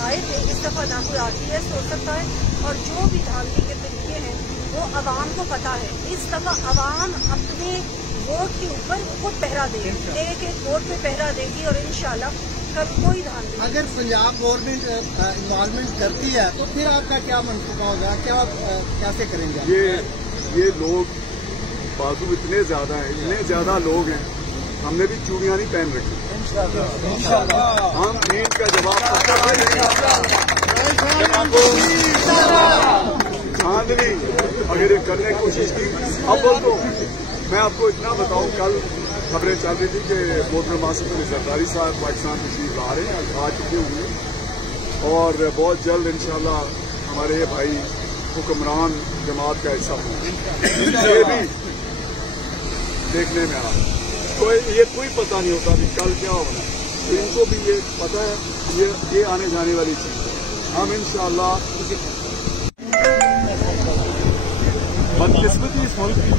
आए थे, इस दफा ना कोई RTS हो सकता है, और जो भी धांधली के तरीके हैं वो अवाम को पता है। इस दफा अवाम अपने वोट के ऊपर खुद पहरा देगी, एक एक वोट पे पहरा देगी, और इंशाल्लाह कल कोई धांधली। अगर पंजाब गवर्नमेंट इन्वॉल्वमेंट करती है तो फिर आपका क्या मनसूबा होगा, क्या कैसे करेंगे? ये लोग बाजू इतने ज्यादा हैं, इतने ज्यादा लोग हैं, हमने भी चूड़ियां नहीं पहन रखी। हम इनका जवाब धांधली अगर ये करने की कोशिश की। अब तो मैं आपको इतना बताऊं, कल खबरें चल रही थी कि मोहतरम मासूद अली जरदारी साहब पाकिस्तान तशरीफ ला रहे हैं, आज चुके हुए हैं, और बहुत जल्द इंशाल्लाह हमारे ये भाई हुक्मरान जमात का हिस्सा होंगे। ये भी देखने में आ रहा है, तो ये कोई पता नहीं होता कि कल क्या होना, तो इनको भी ये पता है, ये आने जाने वाली चीज है। हम इंशाल्लाह बदकिस्मती इस मुल्क की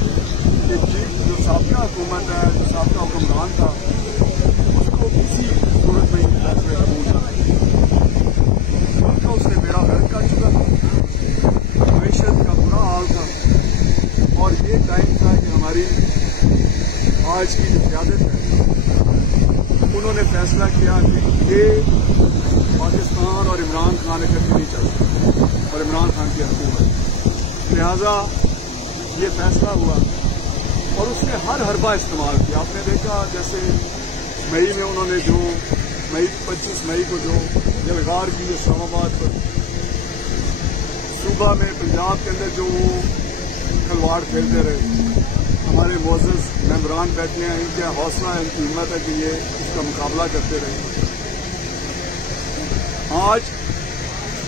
जो साबिका हुकूमत है, जो साबिका हुक्मरान था, उसको किसी सूरत में ही फैसले कबूल था। उनका उसने बेड़ा गर्क कर चुका था, मईशत का बुरा हाल था, और ये टाइम था कि हमारी आज की जो क़यादत है उन्होंने फैसला किया कि ये पाकिस्तान और इमरान खान इकट्ठे नहीं चल सकते, और इमरान खान की हुकूमत, लिहाजा ये फैसला हुआ, और उसने हर हरबा इस्तेमाल किया। आपने देखा जैसे मई में उन्होंने जो 25 मई को जो यलगार की इस्लामाबाद पर, सूबा में पंजाब के अंदर जो वो खलवाड़ खेलते रहे, हमारे मोअज़्ज़ज़ मेंबरान बैठे हैं, इनका हौसला है, इनकी हिम्मत है कि ये इसका मुकाबला करते रहे। आज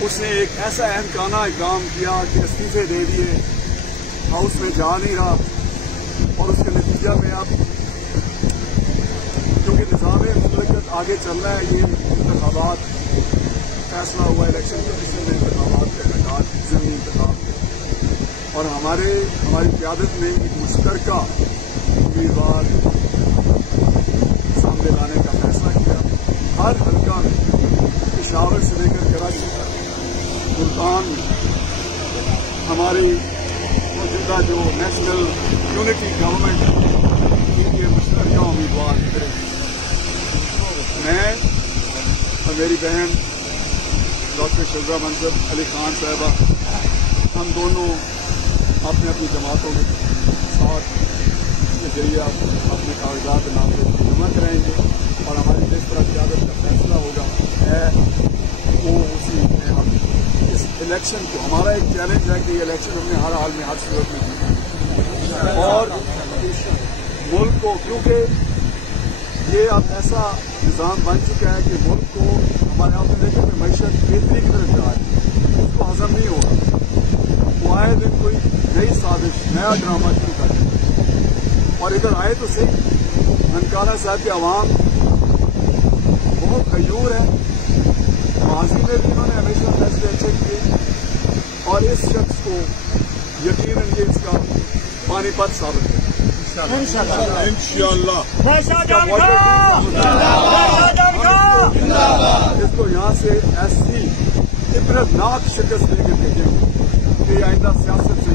उसने एक ऐसा अहमकाना इक़दाम किया कि इस्तीफे दे दिए, हाउस में जा नहीं रहा, और उसके नतीजा में अब क्योंकि निज़ाम मुमलिकत आगे चल रहा है, ये इंतखाबात फैसला हुआ, इलेक्शन कमीशन ने इंतखाबात का इनेकाद, ज़मीनी इंतखाब, और हमारी क़यादत में एक मुश्तरका उम्मीदवार सामने लाने का फैसला किया। हर हल्का में, पेशावर से लेकर कराची तक, मुल्तान में हमारी मौजूदा जो नेशनल यूनिटी गवर्नमेंट इनके मुश्तरका उम्मीदवार करेंगे। मैं और मेरी बहन डॉक्टर शज़ा मंजर अली खान साहिबा, हम दोनों अपने अपनी जमातों के साथ के जरिए अपने कागजात नाम जमा कराएंगे, और हमारी जिस तरह क़यादत का फैसला होगा है वो उसी में हम इस इलेक्शन को, हमारा एक चैलेंज है कि ये इलेक्शन हमने हर हाल में, हर सूरत में जीतना, और मुल्क को, क्योंकि ये अब ऐसा निज़ाम बन चुका है कि मुल्क को, हमारे आपने देखा कि मईशत बेहतरी की तरफ जा रही है, उसको हजम नहीं होगा, वो आए दिन कोई नई साजिश, नया ड्रामा शुरू कर दें। और इधर आए तो सही, ननकाना साहब के अवाम बहुत गयूर है, माजी में भी इन्होंने हमेशा फैसले अच्छे किए, और इस शख्स को यकीनन ये इसका पानीपत साबित है इंशाअल्लाह। इसको यहाँ से ऐसी इबरतनाक शिकस्त देके भेजेंगे कि आइंदा सियासत से